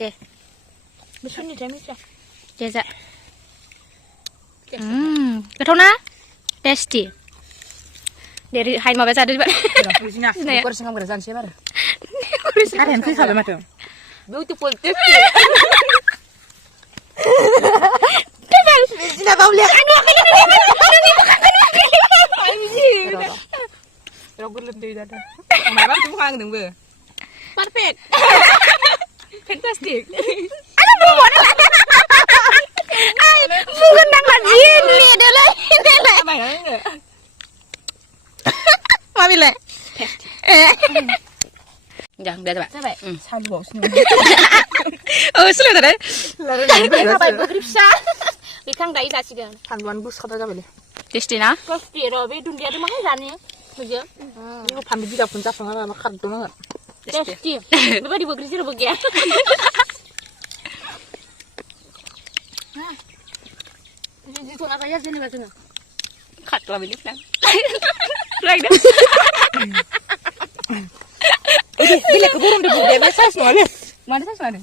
deh. Besarnya dia. Jaza. Goथावना? Tasty. Dari hain माबा जादो Pak. Bisnya. Sini ya. Kurang singam jangan baru. Kurus. Kalian fixabe matu. Beautiful tasty. Kebal. Bisnya bau lihat. Aduh, Anjir. Pero gulat deh dada. Marah tuh kang deng be. Perfect. Fantastic. Aduh, belum ada. Ay, bukan nang lagi ini adalah. Apa ya enggak? Mami le. Jangan udah coba. Coba. Salu bau sini. Oh, sudah tadi. Lalu Apa ibu gripsa? Bikang dai जासिगोन. Panduan bus kata coba deh. Tasty na? Pasti ro be dunia ada makan jani. Bejo. Ini pandu tidak pun cap nggak makan tuh nggak. Tasty. Bapak di bogri sih bogya. Ini tuh apa ya sini batu. Kat lah beli plan. Like dah. Bila keburung deh bu, dia biasa semua deh. Mana sih semua deh.